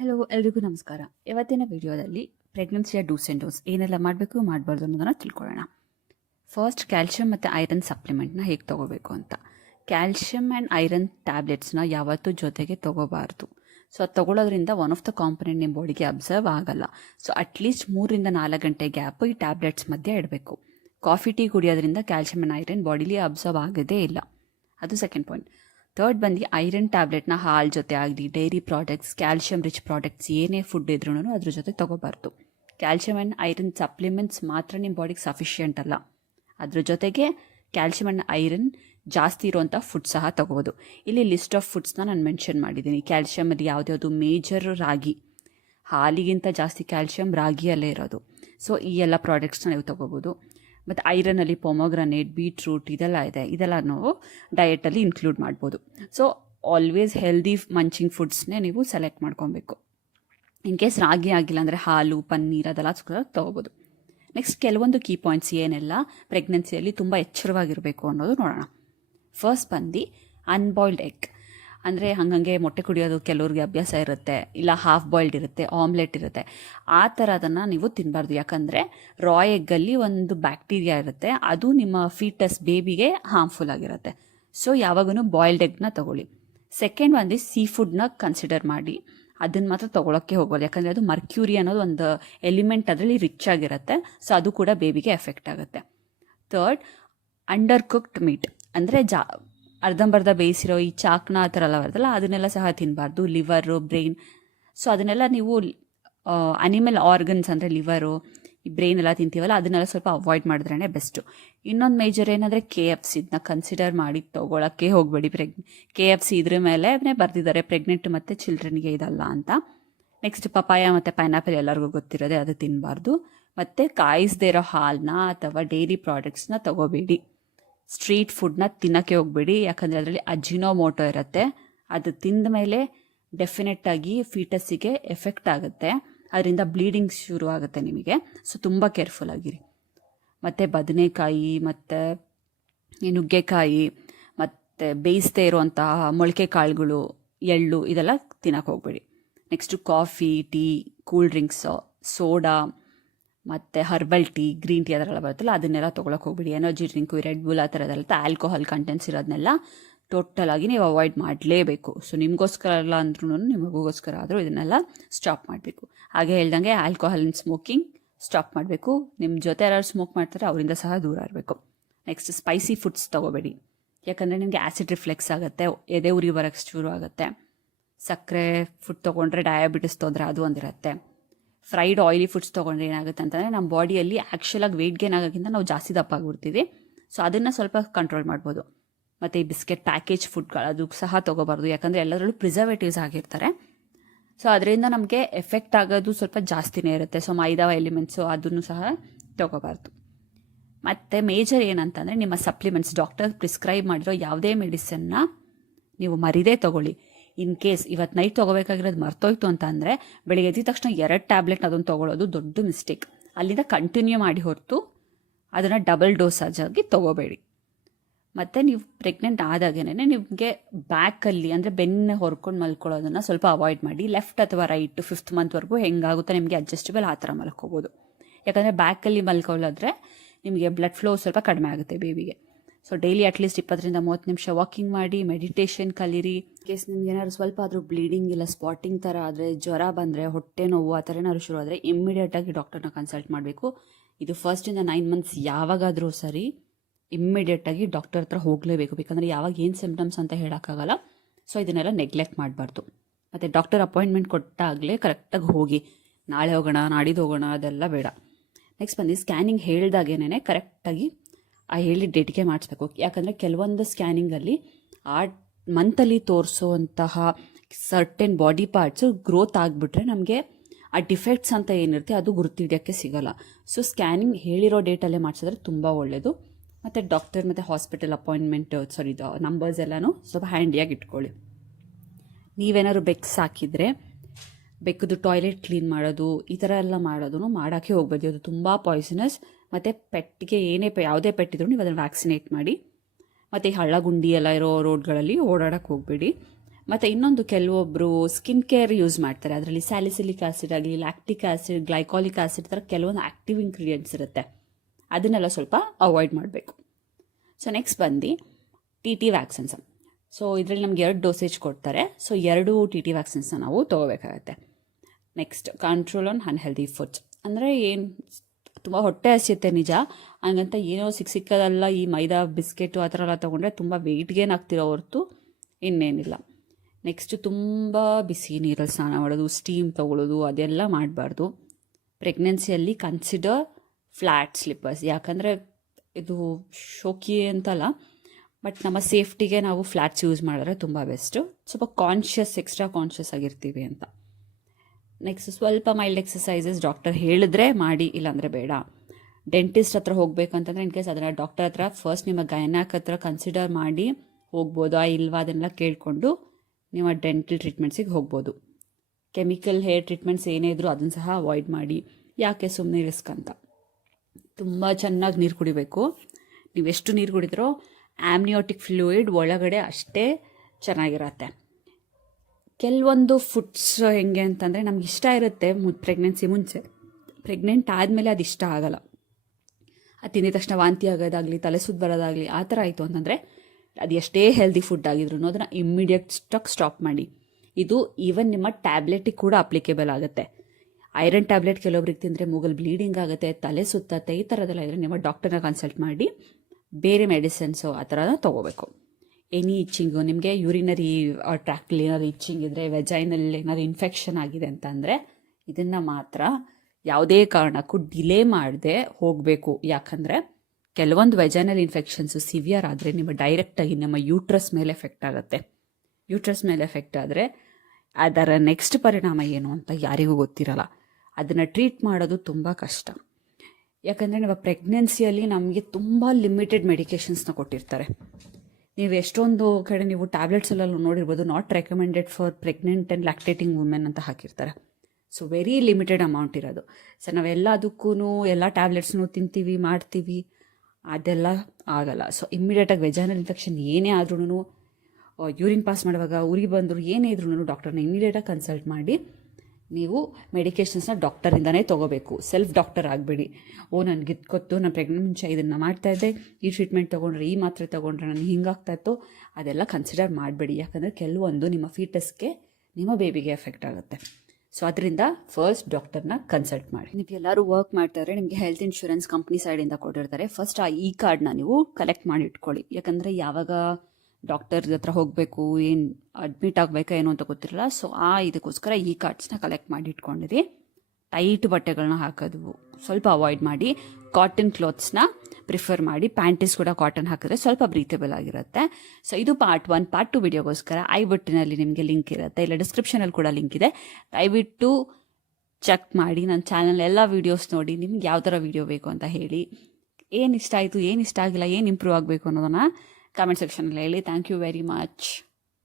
Hello ಎಲ್ರಿಗೂ ನಮಸ್ಕಾರ. ಇವತ್ತಿನ ವಿಡಿಯೋದಲ್ಲಿ ಪ್ರೆಗ್ನೆನ್ಸಿಯ ಡೂಸ್ ಆ್ಯಂಡ್ ಡೋಸ್ ಏನೆಲ್ಲ ಮಾಡಬೇಕು ಮಾಡಬಾರ್ದು ಅನ್ನೋದನ್ನು ತಿಳ್ಕೊಳ್ಳೋಣ. ಫಸ್ಟ್ ಕ್ಯಾಲ್ಶಿಯಂ ಮತ್ತು ಐರನ್ ಸಪ್ಲಿಮೆಂಟ್ನ ಹೇಗೆ ತೊಗೋಬೇಕು ಅಂತ. ಕ್ಯಾಲ್ಶಿಯಂ ಆ್ಯಂಡ್ ಐರನ್ ಟ್ಯಾಬ್ಲೆಟ್ಸ್ನ ಯಾವತ್ತೂ ಜೊತೆಗೆ ತೊಗೋಬಾರ್ದು. ಸೊ ಅದು ತೊಗೊಳೋದ್ರಿಂದ ಒನ್ ಆಫ್ ದ ಕಾಂಪೊನೆಂಟ್ ನಿಮ್ಮ ಬಾಡಿಗೆ ಅಬ್ಸರ್ವ್ ಆಗಲ್ಲ. ಸೊ ಅಟ್ಲೀಸ್ಟ್ 3-4 ಗಂಟೆ ಗ್ಯಾಪು ಈ ಟ್ಯಾಬ್ಲೆಟ್ಸ್ ಮಧ್ಯೆ ಇಡಬೇಕು. ಕಾಫಿ ಟೀ ಕುಡಿಯೋದ್ರಿಂದ calcium and iron bodily observe ಆಗೋದೇ ಇಲ್ಲ. ಅದು ಸೆಕೆಂಡ್ ಪಾಯಿಂಟ್. ಥರ್ಡ್ ಬಂದು ಐರನ್ ಟ್ಯಾಬ್ಲೆಟ್ನ ಹಾಲು ಜೊತೆ ಆಗಲಿ, dairy products, calcium rich products ಏನೇ ಫುಡ್ ಇದ್ರೂ ಅದ್ರ ಜೊತೆ ತೊಗೋಬಾರ್ದು. ಕ್ಯಾಲ್ಶಿಯಂ ಆ್ಯಂಡ್ ಐರನ್ ಸಪ್ಲಿಮೆಂಟ್ಸ್ ಮಾತ್ರ ನಿಮ್ಮ ಬಾಡಿಗೆ ಸಫಿಷಿಯೆಂಟ್ ಅಲ್ಲ, ಅದ್ರ ಜೊತೆಗೆ ಕ್ಯಾಲ್ಶಿಯಂ ಆ್ಯಂಡ್ ಐರನ್ ಜಾಸ್ತಿ ಇರುವಂಥ ಫುಡ್ ಸಹ ತೊಗೋಬೋದು. ಇಲ್ಲಿ ಲಿಸ್ಟ್ ಆಫ್ ಫುಡ್ಸ್ನ ನಾನು ಮೆನ್ಷನ್ ಮಾಡಿದ್ದೀನಿ. ಕ್ಯಾಲ್ಶಿಯಮಲ್ಲಿ ಯಾವುದ್ಯಾವುದು ಮೇಜರ್ ರಾಗಿ, ಹಾಲಿಗಿಂತ ಜಾಸ್ತಿ ಕ್ಯಾಲ್ಶಿಯಂ ರಾಗಿಯಲ್ಲೇ ಇರೋದು. ಸೊ ಈ ಎಲ್ಲ ಪ್ರಾಡಕ್ಟ್ಸ್ನ ನೀವು ತೊಗೋಬೋದು. ಮತ್ತು ಐರನಲ್ಲಿ ಪೊಮೊಗ್ರನೇಟ್, ಬೀಟ್ರೂಟ್ ಇದೆಲ್ಲ ಇದೆ. ಇದೆಲ್ಲ ನಾವು ಡಯಟಲ್ಲಿ ಇನ್ಕ್ಲೂಡ್ ಮಾಡ್ಬೋದು. ಸೊ ಆಲ್ವೇಸ್ ಹೆಲ್ದಿ ಮಂಚಿಂಗ್ ಫುಡ್ಸ್ನೇ ನೀವು ಸೆಲೆಕ್ಟ್ ಮಾಡ್ಕೊಬೇಕು. ಇನ್ ಕೇಸ್ ರಾಗಿ ಆಗಿಲ್ಲ ಅಂದರೆ ಹಾಲು, ಪನ್ನೀರ್ ಅದೆಲ್ಲ ತೊಗೋಬೋದು. ನೆಕ್ಸ್ಟ್ ಕೆಲವೊಂದು ಕೀ ಪಾಯಿಂಟ್ಸ್ ಏನೆಲ್ಲ ಪ್ರೆಗ್ನೆನ್ಸಿಯಲ್ಲಿ ತುಂಬ ಎಚ್ಚರವಾಗಿರಬೇಕು ಅನ್ನೋದು ನೋಡೋಣ. ಫಸ್ಟ್ ಬಂದು ಅನ್ಬಾಯ್ಲ್ಡ್ ಎಗ್, ಅಂದರೆ ಹಾಗಂಗೆ ಮೊಟ್ಟೆ ಕುಡಿಯೋದು ಕೆಲವ್ರಿಗೆ ಅಭ್ಯಾಸ ಇರುತ್ತೆ, ಇಲ್ಲ ಹಾಫ್ ಬಾಯ್ಲ್ಡ್ ಇರುತ್ತೆ, ಆಮ್ಲೆಟ್ ಇರುತ್ತೆ. ಆ ಥರದನ್ನು ನೀವು ತಿನ್ನಬಾರ್ದು. ಯಾಕಂದರೆ ರಾ ಎಗ್ಗಲ್ಲಿ ಒಂದು ಬ್ಯಾಕ್ಟೀರಿಯಾ ಇರುತ್ತೆ, ಅದು ನಿಮ್ಮ ಫೀಟಸ್ ಬೇಬಿಗೆ ಹಾರ್ಮ್ಫುಲ್ ಆಗಿರುತ್ತೆ. ಸೊ ಯಾವಾಗೂ ಬಾಯ್ಲ್ಡ್ ಎಗ್ನ ತೊಗೊಳ್ಳಿ. ಸೆಕೆಂಡ್ ಒಂದು ಸೀ ಫುಡ್ನ ಕನ್ಸಿಡರ್ ಮಾಡಿ ಅದನ್ನು ಮಾತ್ರ ತೊಗೊಳಕ್ಕೆ ಹೋಗೋದು. ಯಾಕಂದರೆ ಅದು ಮರ್ಕ್ಯೂರಿ ಅನ್ನೋದು ಒಂದು ಎಲಿಮೆಂಟ್ ಅದರಲ್ಲಿ ರಿಚ್ ಆಗಿರುತ್ತೆ. ಸೊ ಅದು ಕೂಡ ಬೇಬಿಗೆ ಎಫೆಕ್ಟ್ ಆಗುತ್ತೆ. ಥರ್ಡ್, ಅಂಡರ್ ಕುಕ್ಡ್ ಮೀಟ್, ಅಂದರೆ ಅರ್ಧಂಬರ್ಧ ಬೇಯಿಸಿರೋ ಈ ಚಾಕ್ನ ಆ ಥರ ಎಲ್ಲ ಬರ್ತಲ್ಲ, ಅದನ್ನೆಲ್ಲ ಸಹ ತಿನ್ನಬಾರ್ದು. ಲಿವರು, ಬ್ರೈನ್, ಸೊ ಅದನ್ನೆಲ್ಲ ನೀವು ಅನಿಮಲ್ ಆರ್ಗನ್ಸ್ ಅಂದರೆ ಲಿವರು, ಈ ಬ್ರೈನ್ ಎಲ್ಲ ತಿಂತೀವಲ್ಲ, ಅದನ್ನೆಲ್ಲ ಸ್ವಲ್ಪ ಅವಾಯ್ಡ್ ಮಾಡಿದ್ರೇ ಬೆಸ್ಟು. ಇನ್ನೊಂದು ಮೇಜರ್ ಏನಂದರೆ KFC, ಇದನ್ನ ಕನ್ಸಿಡರ್ ಮಾಡಿ ತೊಗೊಳಕ್ಕೆ ಹೋಗಬೇಡಿ. KFC ಇದ್ರ ಮೇಲೆ ಬರ್ತಿದ್ದಾರೆ ಪ್ರೆಗ್ನೆಂಟ್ ಮತ್ತು ಚಿಲ್ಡ್ರನ್ಗೆ ಇದಲ್ಲ ಅಂತ. ನೆಕ್ಸ್ಟ್ ಪಪಾಯ ಮತ್ತು ಪೈನಾಪಲ್ ಎಲ್ಲರಿಗೂ ಗೊತ್ತಿರೋದೆ, ಅದು ತಿನ್ನಬಾರ್ದು. ಮತ್ತು ಕಾಯಿಸದೇ ಇರೋ ಹಾಲನ್ನ ಅಥವಾ ಡೈರಿ ಪ್ರಾಡಕ್ಟ್ಸ್ನ ತೊಗೋಬೇಡಿ. ಸ್ಟ್ರೀಟ್ ಫುಡ್ನ ತಿನ್ನೋಕ್ಕೆ ಹೋಗಬೇಡಿ, ಯಾಕಂದರೆ ಅದರಲ್ಲಿ ಅಜಿನೋಮೋಟೊ ಇರುತ್ತೆ. ಅದು ತಿಂದ ಮೇಲೆ ಡೆಫಿನೆಟ್ಟಾಗಿ ಫೀಟಸ್ಸಿಗೆ ಎಫೆಕ್ಟ್ ಆಗುತ್ತೆ, ಅದರಿಂದ ಬ್ಲೀಡಿಂಗ್ ಶುರು ಆಗುತ್ತೆ ನಿಮಗೆ. ಸೊ ತುಂಬ ಕೇರ್ಫುಲ್ ಆಗಿರಿ. ಮತ್ತು ಬದನೆಕಾಯಿ ಮತ್ತು ನುಗ್ಗೆಕಾಯಿ ಮತ್ತು ಬೇಯಿಸದೇ ಇರುವಂತಹ ಮೊಳಕೆ ಕಾಳುಗಳು, ಎಳ್ಳು ಇದೆಲ್ಲ ತಿನ್ನೋಕ್ಕೆ ಹೋಗಬೇಡಿ. Next coffee, tea, cool drinks, soda ಮತ್ತು ಹರ್ಬಲ್ ಟೀ, ಗ್ರೀನ್ ಟೀ ಅದರೆಲ್ಲ ಬರುತ್ತಲ್ಲ, ಅದನ್ನೆಲ್ಲ ತೊಗೊಳಕ್ಕೆ ಹೋಗ್ಬಿಡಿ. ಎನರ್ಜಿ ಡ್ರಿಂಕು, ರೆಡ್ ಬುಲ್ ಆ ಥರದ್ದೆಲ್ಲ ಆಲ್ಕೋಹಾಲ್ ಕಂಟೆಂಟ್ಸ್ ಇರೋದನ್ನೆಲ್ಲ ಟೋಟಲಾಗಿ ನೀವು ಅವಾಯ್ಡ್ ಮಾಡಲೇಬೇಕು. ಸೊ ನಿಮಗೋಸ್ಕರ ಅಲ್ಲ ಅಂದ್ರೂ ನಿಮಗೋಸ್ಕರ ಆದರೂ ಇದನ್ನೆಲ್ಲ ಸ್ಟಾಪ್ ಮಾಡಬೇಕು. ಹಾಗೆ ಹೇಳ್ದಂಗೆ ಆಲ್ಕೋಹಾಲ್ ಆ್ಯಂಡ್ ಸ್ಮೋಕಿಂಗ್ ಸ್ಟಾಪ್ ಮಾಡಬೇಕು. ನಿಮ್ಮ ಜೊತೆ ಯಾರು ಸ್ಮೋಕ್ ಮಾಡ್ತಾರೆ ಅವರಿಂದ ಸಹ ದೂರ ಇರಬೇಕು. ನೆಕ್ಸ್ಟ್ ಸ್ಪೈಸಿ ಫುಡ್ಸ್ ತೊಗೋಬೇಡಿ, ಯಾಕಂದರೆ ನಿಮಗೆ ಆ್ಯಸಿಡ್ ರಿಫ್ಲೆಕ್ಸ್ ಆಗುತ್ತೆ, ಎದೆ ಉರಿ ಬರೋಕ್ಕೆ ಶುರು ಆಗುತ್ತೆ. ಸಕ್ಕರೆ ಫುಡ್ ತೊಗೊಂಡ್ರೆ ಡಯಾಬಿಟಿಸ್ ತೊಂದರೆ ಅದು ಒಂದಿರುತ್ತೆ. ಫ್ರೈಡ್ ಆಯಿಲಿ ಫುಡ್ಸ್ ತೊಗೊಂಡ್ರೆ ಏನಾಗುತ್ತೆ ಅಂತಂದರೆ ನಮ್ಮ ಬಾಡಿಯಲ್ಲಿ ಆ್ಯಕ್ಚುಲಾಗಿ ವೆಯ್ಟ್ ಗೇನ್ ಆಗೋಕ್ಕಿಂತ ನಾವು ಜಾಸ್ತಿ ದಪ್ಪ ಆಗಿಬಿಡ್ತೀವಿ. ಸೊ ಅದನ್ನು ಸ್ವಲ್ಪ ಕಂಟ್ರೋಲ್ ಮಾಡ್ಬೋದು. ಮತ್ತು ಈ ಬಿಸ್ಕೆಟ್, ಪ್ಯಾಕೇಜ್ ಫುಡ್ಗಳು ಅದು ಸಹ ತೊಗೋಬಾರ್ದು, ಯಾಕಂದರೆ ಎಲ್ಲದರಲ್ಲೂ ಪ್ರಿಸರ್ವೇಟಿವ್ಸ್ ಆಗಿರ್ತಾರೆ. ಸೊ ಅದರಿಂದ ನಮಗೆ ಎಫೆಕ್ಟ್ ಆಗೋದು ಸ್ವಲ್ಪ ಜಾಸ್ತಿನೇ ಇರುತ್ತೆ. ಸೊ ಮೈದಾ ಎಲಿಮೆಂಟ್ಸು ಅದನ್ನು ಸಹ ತೊಗೋಬಾರ್ದು. ಮತ್ತು ಮೇಜರ್ ಏನಂತಂದರೆ ನಿಮ್ಮ ಸಪ್ಲಿಮೆಂಟ್ಸ್, ಡಾಕ್ಟರ್ ಪ್ರಿಸ್ಕ್ರೈಬ್ ಮಾಡಿರೋ ಯಾವುದೇ ಮೆಡಿಸನ್ನ ನೀವು ಮರಿದೇ ತೊಗೊಳ್ಳಿ. ಇನ್ ಕೇಸ್ ಇವತ್ತು ನೈಟ್ ತೊಗೋಬೇಕಾಗಿರೋದು ಮರ್ತೋಯ್ತು ಅಂತ ಅಂದರೆ ಬೆಳಿಗ್ಗೆ ಎದ್ದ ತಕ್ಷಣ 2 ಟ್ಯಾಬ್ಲೆಟ್ ಅದನ್ನು ತೊಗೊಳ್ಳೋದು ದೊಡ್ಡ ಮಿಸ್ಟೇಕ್. ಅಲ್ಲಿಂದ ಕಂಟಿನ್ಯೂ ಮಾಡಿ ಹೊರತು ಅದನ್ನು ಡಬಲ್ ಡೋಸಾಜ್ ಆಗಿ ತೊಗೋಬೇಡಿ. ಮತ್ತು ನೀವು ಪ್ರೆಗ್ನೆಂಟ್ ಆದಾಗೇನೆ ನಿಮಗೆ ಬ್ಯಾಕಲ್ಲಿ ಅಂದರೆ ಬೆನ್ನು ಹೊರ್ಕೊಂಡು ಮಲ್ಕೊಳ್ಳೋದನ್ನು ಸ್ವಲ್ಪ ಅವಾಯ್ಡ್ ಮಾಡಿ. ಲೆಫ್ಟ್ ಅಥವಾ ರೈಟ್ 5th ಮಂತ್ವರೆಗೂ ಹೆಂಗಾಗುತ್ತೆ ನಿಮಗೆ ಅಡ್ಜಸ್ಟಬಲ್ ಆ ಥರ ಮಲ್ಕೋಬೋದು. ಯಾಕಂದರೆ ಬ್ಯಾಕಲ್ಲಿ ಮಲ್ಕೊಳ್ಳೋದ್ರೆ ನಿಮಗೆ ಬ್ಲಡ್ ಫ್ಲೋ ಸ್ವಲ್ಪ ಕಡಿಮೆ ಆಗುತ್ತೆ ಬೇಬಿಗೆ. ಸೊ ಡೈಲಿ ಅಟ್ಲೀಸ್ಟ್ 20-30 ನಿಮಿಷ ವಾಕಿಂಗ್ ಮಾಡಿ, ಮೆಡಿಟೇಷನ್ ಕಲೀರಿ. ಕೇಸ್ ನಿಮ್ಗೆ ಏನಾದ್ರು ಸ್ವಲ್ಪ ಆದರೂ ಬ್ಲೀಡಿಂಗ್ ಇಲ್ಲ ಸ್ಪಾಟಿಂಗ್ ಥರ ಆದರೆ, ಜ್ವರ ಬಂದರೆ, ಹೊಟ್ಟೆ ನೋವು ಆ ಥರ ಏನಾದ್ರು ಶುರು ಆದರೆ ಇಮ್ಮಿಡಿಯೇಟಾಗಿ ಡಾಕ್ಟರ್ನ ಕನ್ಸಲ್ಟ್ ಮಾಡಬೇಕು. ಇದು 1st 9 ಮಂತ್ಸ್ ಯಾವಾಗಾದರೂ ಸರಿ ಇಮ್ಮಿಡಿಯೇಟಾಗಿ ಡಾಕ್ಟರ್ ಹತ್ರ ಹೋಗಲೇಬೇಕು. ಬೇಕಂದರೆ ಯಾವಾಗ ಏನು ಸಿಮ್ಟಮ್ಸ್ ಅಂತ ಹೇಳೋಕ್ಕಾಗಲ್ಲ. ಸೊ ಇದನ್ನೆಲ್ಲ ನೆಗ್ಲೆಕ್ಟ್ ಮಾಡಬಾರ್ದು. ಮತ್ತು ಡಾಕ್ಟರ್ ಅಪಾಯಿಂಟ್ಮೆಂಟ್ ಕೊಟ್ಟಾಗಲೇ ಕರೆಕ್ಟಾಗಿ ಹೋಗಿ, ನಾಳೆ ಹೋಗೋಣ ನಾಡಿದ್ದು ಹೋಗೋಣ ಅದೆಲ್ಲ ಬೇಡ. ನೆಕ್ಸ್ಟ್ ಬಂದು ಸ್ಕ್ಯಾನಿಂಗ್ ಹೇಳ್ದಾಗೇನೆ ಕರೆಕ್ಟಾಗಿ ಆ ಹೇಳಿದ ಡೇಟ್ಗೆ ಮಾಡಿಸ್ಬೇಕು. ಯಾಕಂದರೆ ಕೆಲವೊಂದು ಸ್ಕ್ಯಾನಿಂಗಲ್ಲಿ ಆ ಮಂತಲ್ಲಿ ತೋರಿಸೋವಂತಹ ಸರ್ಟೆನ್ ಬಾಡಿ ಪಾರ್ಟ್ಸು ಗ್ರೋತ್ ಆಗಿಬಿಟ್ರೆ ನಮಗೆ ಆ ಡಿಫೆಕ್ಟ್ಸ್ ಅಂತ ಏನಿರುತ್ತೆ ಅದು ಗುರುತಿಡಿಯೋಕ್ಕೆ ಸಿಗೋಲ್ಲ. ಸೊ ಸ್ಕ್ಯಾನಿಂಗ್ ಹೇಳಿರೋ ಡೇಟಲ್ಲೇ ಮಾಡಿಸಿದ್ರೆ ತುಂಬ ಒಳ್ಳೆಯದು. ಮತ್ತು ಡಾಕ್ಟರ್ ಮತ್ತು ಹಾಸ್ಪಿಟಲ್ ಅಪಾಯಿಂಟ್ಮೆಂಟ್ ನಂಬರ್ಸ್ ಎಲ್ಲನೂ ಸ್ವಲ್ಪ ಹ್ಯಾಂಡಿಯಾಗಿ ಇಟ್ಕೊಳ್ಳಿ. ನೀವೇನಾದ್ರು ಬೆಕ್ಸ್ ಸಾಕಿದರೆ ಬೆಕ್ಕದು ಟಾಯ್ಲೆಟ್ ಕ್ಲೀನ್ ಮಾಡೋದು ಈ ಥರ ಎಲ್ಲ ಮಾಡೋದು ಮಾಡೋಕ್ಕೆ ಹೋಗ್ಬೋದು. ಅದು ತುಂಬ ಪಾಯ್ಸನಸ್. ಮತ್ತು ಪೆಟ್ಟಿಗೆ ಯಾವುದೇ ಪೆಟ್ಟಿದ್ರು ನೀವು ಅದನ್ನು ವ್ಯಾಕ್ಸಿನೇಟ್ ಮಾಡಿ. ಮತ್ತು ಈ ಹಳ್ಳ ಗುಂಡಿ ಎಲ್ಲ ಇರೋ ರೋಡ್ಗಳಲ್ಲಿ ಓಡಾಡೋಕ್ಕೆ ಹೋಗಬೇಡಿ. ಮತ್ತು ಇನ್ನೊಂದು ಕೆಲವೊಬ್ಬರು ಸ್ಕಿನ್ ಕೇರ್ ಯೂಸ್ ಮಾಡ್ತಾರೆ. ಅದರಲ್ಲಿ ಸ್ಯಾಲಿಸಿಲಿಕ್ ಆಸಿಡ್ ಆಗಲಿ, ಲ್ಯಾಕ್ಟಿಕ್ ಆಸಿಡ್, ಗ್ಲೈಕಾಲಿಕ್ ಆಸಿಡ್ ಥರ ಕೆಲವೊಂದು ಆ್ಯಕ್ಟಿವ್ ಇಂಗ್ರೀಡಿಯೆಂಟ್ಸ್ ಇರುತ್ತೆ. ಅದನ್ನೆಲ್ಲ ಸ್ವಲ್ಪ ಅವಾಯ್ಡ್ ಮಾಡಬೇಕು. ಸೊ ನೆಕ್ಸ್ಟ್ ಬಂದು TT ವ್ಯಾಕ್ಸಿನ್ಸ್. ಸೊ ಇದರಲ್ಲಿ ನಮ್ಗೆ 2 ಡೋಸೇಜ್ ಕೊಡ್ತಾರೆ. ಸೊ 2 TT ವ್ಯಾಕ್ಸಿನ್ಸ್ನ ನಾವು ತೊಗೋಬೇಕಾಗತ್ತೆ. Next control on unhealthy foods. ಅಂದರೆ ಏನು ತುಂಬ ಹೊಟ್ಟೆ ಹಸಿಯುತ್ತೆ ನಿಜ, ಹಂಗಂತ ಏನೋ ಸಿಕ್ಕದಲ್ಲ ಈ ಮೈದಾ ಬಿಸ್ಕೆಟು ಆ ಥರ ಎಲ್ಲ ತೊಗೊಂಡ್ರೆ ತುಂಬ ವೆಯ್ಟ್ ಗೇನ್ ಆಗ್ತಿರೋ ಹೊರತು ಇನ್ನೇನಿಲ್ಲ. ನೆಕ್ಸ್ಟು ತುಂಬ ಬಿಸಿ ನೀರಲ್ಲಿ ಸ್ನಾನ ಮಾಡೋದು, ಸ್ಟೀಮ್ ತೊಗೊಳ್ಳೋದು ಅದೆಲ್ಲ ಮಾಡಬಾರ್ದು. ಪ್ರೆಗ್ನೆನ್ಸಿಯಲ್ಲಿ ಕನ್ಸಿಡರ್ ಫ್ಲ್ಯಾಟ್ ಸ್ಲಿಪ್ಪರ್ಸ್. ಯಾಕಂದರೆ ಇದು ಶೋಕಿ ಅಂತಲ್ಲ, ಬಟ್ ನಮ್ಮ ಸೇಫ್ಟಿಗೆ ನಾವು ಫ್ಲ್ಯಾಟ್ಸ್ ಯೂಸ್ ಮಾಡಿದ್ರೆ ತುಂಬ ಬೆಸ್ಟು. ಸ್ವಲ್ಪ ಎಕ್ಸ್ಟ್ರಾ ಕಾನ್ಷಿಯಸ್ ಆಗಿರ್ತೀವಿ ಅಂತ. ನೆಕ್ಸ್ಟ್ ಸ್ವಲ್ಪ ಮೈಲ್ಡ್ ಎಕ್ಸಸೈಸಸ್ ಡಾಕ್ಟರ್ ಹೇಳಿದ್ರೆ ಮಾಡಿ, ಇಲ್ಲಾಂದರೆ ಬೇಡ. ಡೆಂಟಿಸ್ಟ್ ಹತ್ರ ಹೋಗ್ಬೇಕಂತಂದರೆ ಇನ್ ಕೇಸ್ ಅದನ್ನು ಡಾಕ್ಟರ್ ಹತ್ರ ಫಸ್ಟ್ ನಿಮ್ಮ ಗೈನಾಕ್ ಹತ್ರ ಕನ್ಸಿಡರ್ ಮಾಡಿ ಹೋಗ್ಬೋದಾ ಇಲ್ವಾ ಅದನ್ನೆಲ್ಲ ಕೇಳಿಕೊಂಡು ನೀವು ಡೆಂಟಲ್ ಟ್ರೀಟ್ಮೆಂಟ್ಸಿಗೆ ಹೋಗ್ಬೋದು. ಕೆಮಿಕಲ್ ಹೇರ್ ಟ್ರೀಟ್ಮೆಂಟ್ಸ್ ಏನೇ ಇದ್ದರೂ ಅದನ್ನು ಸಹ ಅವಾಯ್ಡ್ ಮಾಡಿ. ಯಾಕೆ ಸುಮ್ಮನೆ ರಿಸ್ಕ್ ಅಂತ. ತುಂಬ ಚೆನ್ನಾಗಿ ನೀರು ಕುಡಿಬೇಕು. ನೀವು ಎಷ್ಟು ನೀರು ಕುಡಿದ್ರೋ ಆಮ್ನಿಯೋಟಿಕ್ ಫ್ಲೂಯಿಡ್ ಒಳಗಡೆ ಅಷ್ಟೇ ಚೆನ್ನಾಗಿರತ್ತೆ. ಕೆಲವೊಂದು ಫುಡ್ಸ್ ಹೆಂಗೆ ಅಂತಂದರೆ ನಮ್ಗೆ ಇಷ್ಟ ಇರುತ್ತೆ ಪ್ರೆಗ್ನೆನ್ಸಿ ಮುಂಚೆ, ಪ್ರೆಗ್ನೆಂಟ್ ಆದಮೇಲೆ ಅದು ಇಷ್ಟ ಆಗಲ್ಲ. ಅದು ತಿಂದಿದ ತಕ್ಷಣ ವಾಂತಿ ಆಗೋದಾಗಲಿ, ತಲೆ ಸುತ್ತ ಬರೋದಾಗಲಿ ಆ ಥರ ಆಯಿತು ಅಂತಂದರೆ ಅದು ಎಷ್ಟೇ ಹೆಲ್ದಿ ಫುಡ್ ಆಗಿದ್ರು ಅದನ್ನು ಇಮ್ಮಿಡಿಯೇಟ್ ಸ್ಟಾಪ್ ಮಾಡಿ. ಇದು ಈವನ್ ನಿಮ್ಮ ಟ್ಯಾಬ್ಲೆಟಿಗೆ ಕೂಡ ಅಪ್ಲಿಕೇಬಲ್ ಆಗುತ್ತೆ. ಐರನ್ ಟ್ಯಾಬ್ಲೆಟ್ ಕೆಲವೊಬ್ರಿಗೆ ತಿಂದರೆ ಮೂಗಲ್ ಬ್ಲೀಡಿಂಗ್ ಆಗುತ್ತೆ, ತಲೆ ಸುತ್ತತ್ತೆ, ಈ ಥರದ್ದೆಲ್ಲ ಇದ್ದರೆ ನಿಮ್ಮ ಡಾಕ್ಟರ್ನ ಕನ್ಸಲ್ಟ್ ಮಾಡಿ ಬೇರೆ ಮೆಡಿಸಿನ್ಸು ಆ ಥರನ ತೊಗೋಬೇಕು. ಎನಿ ಇಚ್ಚಿಂಗು, ನಿಮಗೆ ಯೂರಿನರಿ ಟ್ರ್ಯಾಕ್ಟಲ್ಲಿ ಏನಾದ್ರು ಇಚ್ಚಿಂಗ್ ಇದ್ದರೆ, ವೆಜೈನಲ್ಲಿ ಏನಾದ್ರು ಇನ್ಫೆಕ್ಷನ್ ಆಗಿದೆ ಅಂತಂದರೆ ಇದನ್ನು ಮಾತ್ರ ಯಾವುದೇ ಕಾರಣಕ್ಕೂ ಡಿಲೇ ಮಾಡದೆ ಹೋಗಬೇಕು. ಯಾಕಂದರೆ ಕೆಲವೊಂದು ವೆಜೈನಲ್ ಇನ್ಫೆಕ್ಷನ್ಸು ಸಿವಿಯರ್ ಆದರೆ ನಿಮ್ಮ ಡೈರೆಕ್ಟಾಗಿ ನಮ್ಮ ಯೂಟ್ರಸ್ ಮೇಲೆ ಎಫೆಕ್ಟ್ ಆಗುತ್ತೆ. ಯೂಟ್ರಸ್ ಮೇಲೆ ಎಫೆಕ್ಟ್ ಆದರೆ ಅದರ ನೆಕ್ಸ್ಟ್ ಪರಿಣಾಮ ಏನು ಅಂತ ಯಾರಿಗೂ ಗೊತ್ತಿರಲ್ಲ. ಅದನ್ನು ಟ್ರೀಟ್ ಮಾಡೋದು ತುಂಬ ಕಷ್ಟ. ಯಾಕಂದರೆ ನಮ್ಮ ಪ್ರೆಗ್ನೆನ್ಸಿಯಲ್ಲಿ ನಮಗೆ ತುಂಬ ಲಿಮಿಟೆಡ್ ಮೆಡಿಕೇಷನ್ಸ್ನ ಕೊಟ್ಟಿರ್ತಾರೆ. ನೀವು ಎಷ್ಟೊಂದು ಕಡೆ ನೀವು ಟ್ಯಾಬ್ಲೆಟ್ಸ್ ಎಲ್ಲ ನೋಡಿರ್ಬೋದು, not recommended for pregnant and lactating women ಅಂತ ಹಾಕಿರ್ತಾರೆ. ಸೊ ವೆರಿ ಲಿಮಿಟೆಡ್ ಅಮೌಂಟ್ ಇರೋದು. ಸೊ ನಾವೆಲ್ಲದಕ್ಕೂ ಎಲ್ಲ ಟ್ಯಾಬ್ಲೆಟ್ಸ್ನು ತಿಂತೀವಿ ಮಾಡ್ತೀವಿ, ಅದೆಲ್ಲ ಆಗಲ್ಲ. ಸೊ ಇಮ್ಮಿಡಿಯೇಟಾಗಿ ವೆಜೈನಲ್ ಇನ್ಫೆಕ್ಷನ್ ಏನೇ ಆದ್ರೂ, ಯೂರಿನ್ ಪಾಸ್ ಮಾಡುವಾಗ ಉರಿ ಬಂದರು ಏನೇ ಇದ್ರೂ ಡಾಕ್ಟರ್ನ ಇಮ್ಮಿಡಿಯೇಟಾಗಿ ಕನ್ಸಲ್ಟ್ ಮಾಡಿ ನೀವು ಮೆಡಿಕೇಷನ್ಸ್ನ ಡಾಕ್ಟರಿಂದನೇ ತೊಗೋಬೇಕು. ಸೆಲ್ಫ್ ಡಾಕ್ಟರ್ ಆಗಬೇಡಿ. ನನಗೆ ಗೊತ್ತು, ನಾನು ಪ್ರೆಗ್ನೆಂಟ್ ಮುಂಚೆ ಇದನ್ನು ಮಾಡ್ತಾಯಿದ್ದೆ, ಈ ಟ್ರೀಟ್ಮೆಂಟ್ ತೊಗೊಂಡ್ರೆ, ಈ ಮಾತ್ರೆ ತೊಗೊಂಡ್ರೆ ನನಗೆ ಹಿಂಗಾಗ್ತಾಯಿತ್ತು, ಅದೆಲ್ಲ ಕನ್ಸಿಡರ್ ಮಾಡಬೇಡಿ. ಯಾಕಂದರೆ ಕೆಲವೊಂದು ನಿಮ್ಮ ಫೀಟಸ್ಗೆ, ನಿಮ್ಮ ಬೇಬಿಗೆ ಎಫೆಕ್ಟ್ ಆಗುತ್ತೆ. ಸೊ ಅದರಿಂದ ಫಸ್ಟ್ ಡಾಕ್ಟರ್ನ ಕನ್ಸಲ್ಟ್ ಮಾಡಿ. ನೀವು ಎಲ್ಲರೂ ವರ್ಕ್ ಮಾಡ್ತಾರೆ, ನಿಮಗೆ ಹೆಲ್ತ್ ಇನ್ಶೂರೆನ್ಸ್ ಕಂಪ್ನಿ ಸೈಡಿಂದ ಕೊಟ್ಟಿರ್ತಾರೆ. ಫಸ್ಟ್ ಆ ಕಾರ್ಡ್ನ ನೀವು ಕಲೆಕ್ಟ್ ಮಾಡಿ ಇಟ್ಕೊಳ್ಳಿ. ಯಾಕಂದರೆ ಯಾವಾಗ ಡಾಕ್ಟರ್ ಹತ್ರ ಹೋಗಬೇಕು, ಏನು ಅಡ್ಮಿಟ್ ಆಗಬೇಕಾ ಏನೋ ಅಂತ ಗೊತ್ತಿರಲ್ಲ. ಸೊ ಇದಕ್ಕೋಸ್ಕರ ಕಾರ್ಡ್ಸ್ನ ಕಲೆಕ್ಟ್ ಮಾಡಿ ಇಟ್ಕೊಂಡಿರಿ. ಟೈಟ್ ಬಟ್ಟೆಗಳನ್ನ ಹಾಕೋದು ಸ್ವಲ್ಪ ಅವಾಯ್ಡ್ ಮಾಡಿ. ಕಾಟನ್ ಕ್ಲಾತ್ಸ್ನ ಪ್ರಿಫರ್ ಮಾಡಿ. ಪ್ಯಾಂಟೀಸ್ ಕೂಡ ಕಾಟನ್ ಹಾಕಿದ್ರೆ ಸ್ವಲ್ಪ ಬ್ರೀತೇಬಲ್ ಆಗಿರುತ್ತೆ. ಸೊ ಇದು ಪಾರ್ಟ್ 1. ಪಾರ್ಟ್ 2 ವಿಡಿಯೋಗೋಸ್ಕರ ಬಟನಲ್ಲಿ ನಿಮಗೆ ಲಿಂಕ್ ಇರುತ್ತೆ, ಇಲ್ಲ ಡಿಸ್ಕ್ರಿಪ್ಷನಲ್ಲಿ ಕೂಡ ಲಿಂಕ್ ಇದೆ. ದಯವಿಟ್ಟು ಚೆಕ್ ಮಾಡಿ. ನನ್ನ ಚಾನಲ್ ಎಲ್ಲ ವೀಡಿಯೋಸ್ ನೋಡಿ, ನಿಮ್ಗೆ ಯಾವ ಥರ ವೀಡಿಯೋ ಬೇಕು ಅಂತ ಹೇಳಿ. ಏನು ಇಷ್ಟ ಆಯಿತು, ಏನು ಇಷ್ಟ ಆಗಿಲ್ಲ, ಏನು ಇಂಪ್ರೂವ್ ಆಗಬೇಕು ಅನ್ನೋದನ್ನು ಕಾಮೆಂಟ್ ಸೆಕ್ಷನಲ್ಲಿ ಹೇಳಿ. Thank you very much.